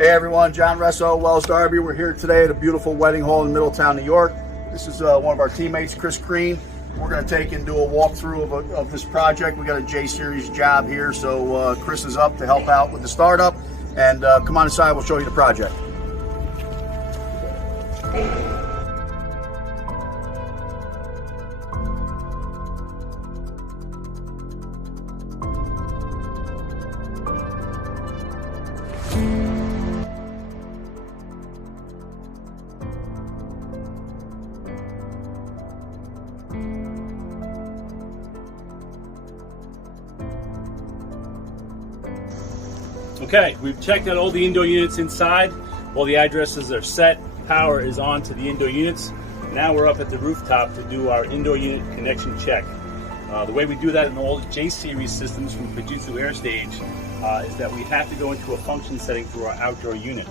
Hey everyone, John Resso, Wells Darby. We're here today at a beautiful wedding hall in Middletown, New York. This is one of our teammates, Crean. We're going to take and do a walkthrough of this project. We got a J-Series job here, so Chris is up to help out with the startup. And come on inside, we'll show you the project. Okay, we've checked out all the indoor units inside. All the addresses are set. Power is on to the indoor units. Now we're up at the rooftop to do our indoor unit connection check. The way we do that in all the J-Series systems from Fujitsu J-Series is that we have to go into a function setting for our outdoor unit.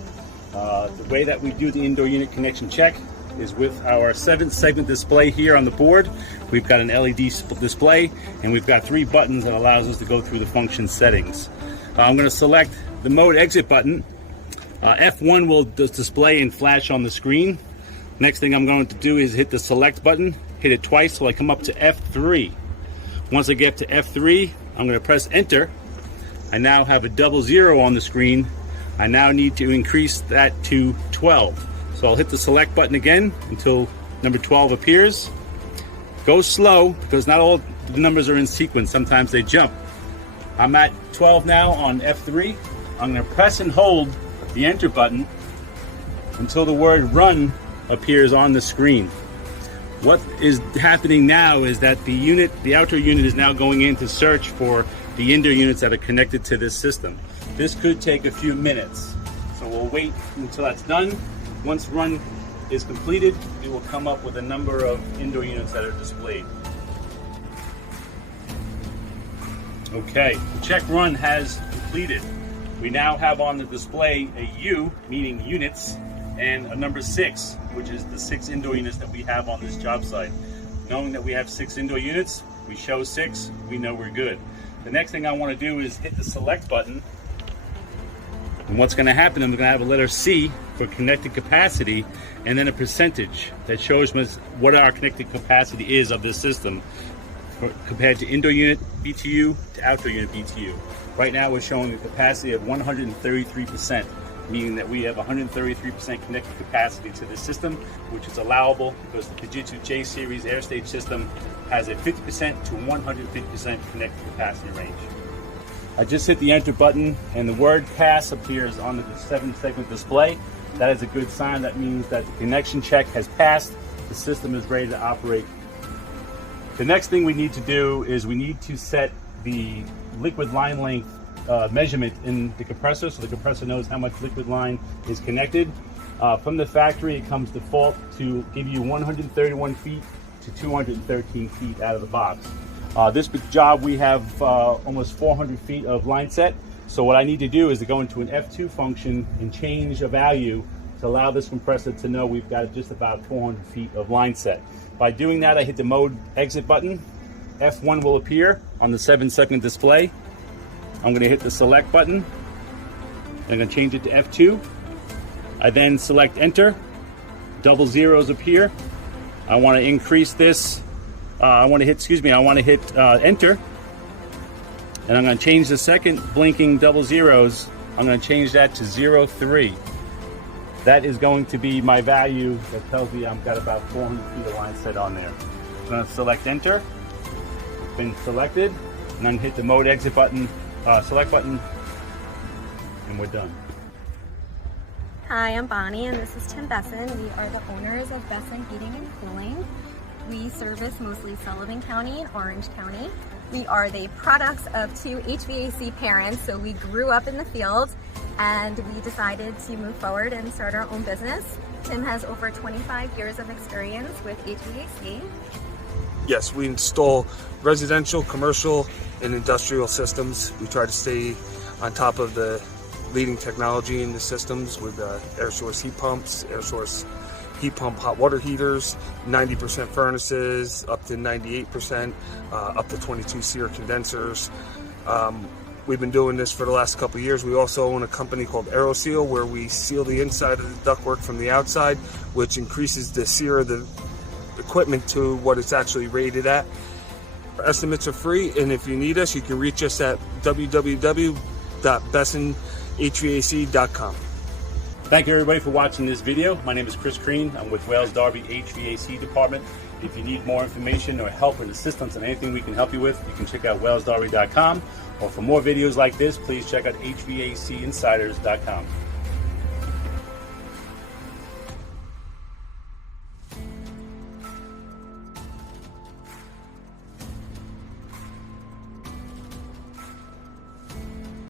The way that we do the indoor unit connection check is with our 7-segment display here on the board. We've got an LED display and we've got 3 buttons that allows us to go through the function settings. I'm going to select the mode exit button. F1 will display and flash on the screen. Next thing I'm going to do is hit the select button, hit it twice till I come up to F3. Once I get to F3, I'm going to press enter. I now have a 00 on the screen. I now need to increase that to 12. So I'll hit the select button again until number 12 appears. Go slow because not all the numbers are in sequence. Sometimes they jump. I'm at 12 now on F3. I'm going to press and hold the enter button until the word run appears on the screen. What is happening now is that the outdoor unit is now going in to search for the indoor units that are connected to this system. This could take a few minutes, so we'll wait until that's done. Once run is completed, it will come up with a number of indoor units that are displayed. Okay, the check run has completed. We now have on the display a U, meaning units, and a number 6, which is the 6 indoor units that we have on this job site. Knowing that we have 6 indoor units, we show 6, we know we're good. The next thing I want to do is hit the select button. And what's going to happen, I'm going to have a letter C for connected capacity, and then a percentage that shows us what our connected capacity is of this system compared to indoor unit BTU to outdoor unit BTU. Right now we're showing a capacity of 133%, meaning that we have 133% connected capacity to this system, which is allowable because the Fujitsu J-Series air stage system has a 50% to 150% connected capacity range. I just hit the enter button and the word pass appears on the 7-segment display. That is a good sign. That means that the connection check has passed. The system is ready to operate. The next thing we need to do is we need to set the liquid line length measurement in the compressor, so the compressor knows how much liquid line is connected. From the factory, it comes default to give you 131 feet to 213 feet out of the box. This job we have almost 400 feet of line set, so what I need to do is to go into an F2 function and change a value to allow this compressor to know we've got just about 400 feet of line set. By doing that, I hit the mode exit button. F1 will appear on the 7-segment display. I'm going to hit the select button. I'm going to change it to F2. I then select enter. 00s appear. I want to increase this. I want to hit enter. And I'm going to change the second blinking 00s. I'm going to change that to 03. That is going to be my value that tells me I've got about 400 feet of line set on there. I'm going to select enter. It's been selected. And then hit the mode exit button, select button, and we're done. Hi, I'm Bonnie and this is Tim Besson. We are the owners of Besson Heating and Cooling. We service mostly Sullivan County and Orange County. We are the products of 2 HVAC parents, so we grew up in the field and we decided to move forward and start our own business. Tim has over 25 years of experience with HVAC. Yes, we install residential, commercial, and industrial systems. We try to stay on top of the leading technology in the systems with air source heat pumps, air source heat pump hot water heaters, 90% furnaces, up to 98%, up to 22 SEER condensers. We've been doing this for the last couple of years. We also own a company called AeroSeal, where we seal the inside of the ductwork from the outside, which increases the SEER of the equipment to what it's actually rated at. Our estimates are free, and if you need us, you can reach us at www.bessonhvac.com. Thank you everybody for watching this video. My name is Chris Crean. I'm with Wales Darby HVAC department. If you need more information or help and assistance on anything we can help you with, you can check out walesdarby.com, or for more videos like this, please check out hvacinsiders.com.